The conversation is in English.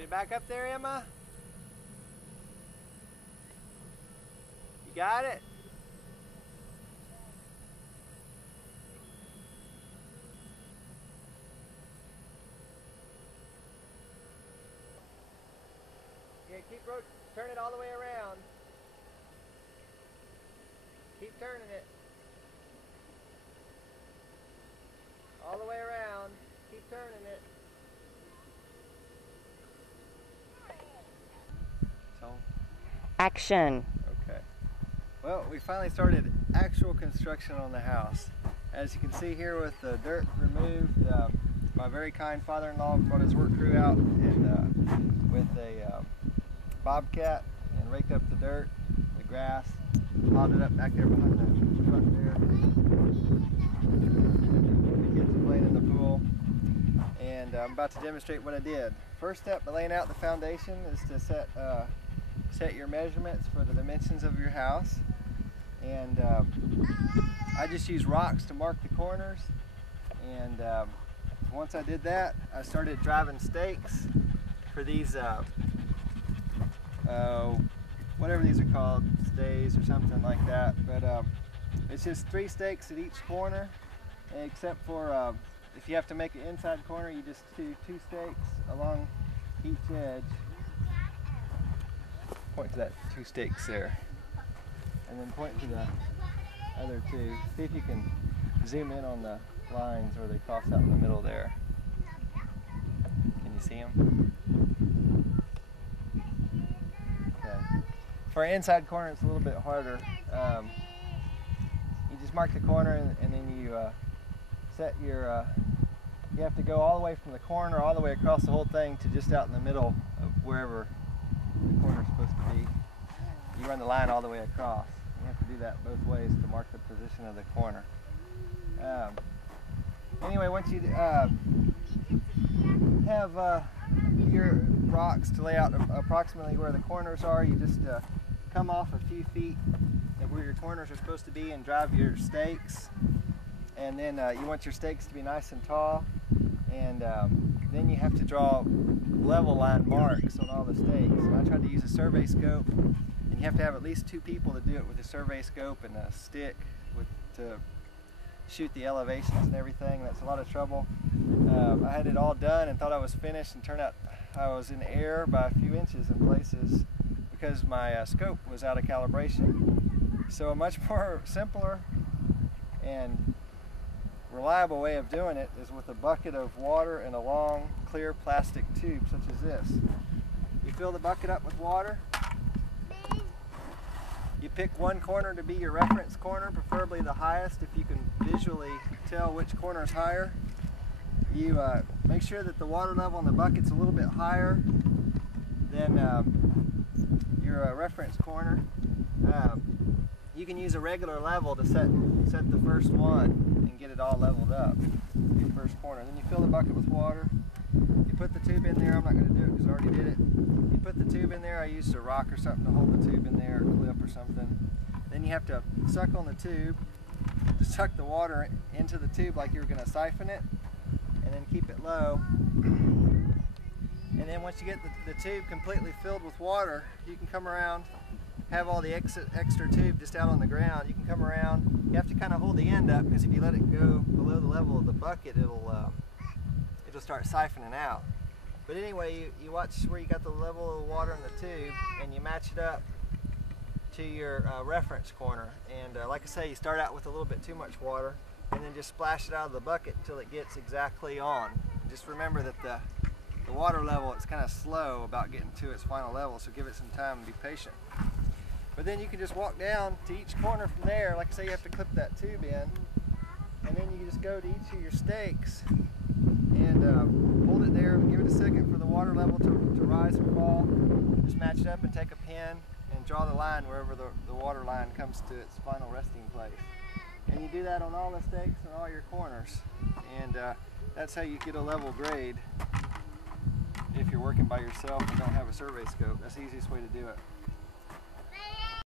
Get it back up there, Emma. You got it? Yeah, turn it all the way around. Keep turning it. All the way around. Keep turning it. Action. Okay. Well, we finally started actual construction on the house. As you can see here with the dirt removed, my very kind father-in-law brought his work crew out and with a bobcat and raked up the dirt, the grass, hauled it up back there behind the truck there. The kids are playing in the pool, and I'm about to demonstrate what I did. First step of laying out the foundation is to set your measurements for the dimensions of your house, and I just use rocks to mark the corners, and once I did that, I started driving stakes for these whatever these are called, stays or something like that, but it's just 3 stakes at each corner, except for if you have to make an inside corner, you just do 2 stakes along each edge. Point to that 2 stakes there, and then point to the other 2. See if you can zoom in on the lines where they cross out in the middle there. Can you see them? Okay. For an inside corner, it's a little bit harder. You just mark the corner, and then you set your. You have to go all the way from the corner all the way across the whole thing to just out in the middle of wherever the corner is supposed to be. You run the line all the way across. You have to do that both ways to mark the position of the corner. Anyway, once you have your rocks to lay out approximately where the corners are, you just come off a few feet of where your corners are supposed to be and drive your stakes. And then you want your stakes to be nice and tall, and then you have to draw level line marks on all the stakes. And I tried to use a survey scope, and you have to have at least 2 people to do it with a survey scope and a stick to shoot the elevations and everything. That's a lot of trouble. I had it all done and thought I was finished, and turned out I was in error by a few inches in places because my scope was out of calibration. So a much more simpler and reliable way of doing it is with a bucket of water and a long clear plastic tube such as this. You fill the bucket up with water. You pick one corner to be your reference corner, preferably the highest if you can visually tell which corner is higher. You make sure that the water level in the bucket's a little bit higher than your reference corner. You can use a regular level to set the first one and get it all leveled up, your first corner. Then you fill the bucket with water. You put the tube in there. I'm not going to do it because I already did it. You put the tube in there. I used a rock or something to hold the tube in there, or a clip or something. Then you have to suck on the tube, to suck the water into the tube like you're going to siphon it, and then keep it low. And then once you get the tube completely filled with water, you can come around, have all the extra tube just out on the ground. You can come around. You have to kind of hold the end up, because if you let it go below the level of the bucket, it'll start siphoning out. But anyway, you watch where you got the level of the water in the tube, and you match it up to your reference corner. And like I say, you start out with a little bit too much water, and then just splash it out of the bucket until it gets exactly on. Just remember that the water level is kind of slow about getting to its final level, so give it some time and be patient. But then you can just walk down to each corner from there. Like I say, you have to clip that tube in, and then you can just go to each of your stakes and hold it there, give it a second for the water level to rise and fall. Just match it up and take a pin and draw the line wherever the water line comes to its final resting place. And you do that on all the stakes and all your corners, and that's how you get a level grade if you're working by yourself and don't have a survey scope. That's the easiest way to do it.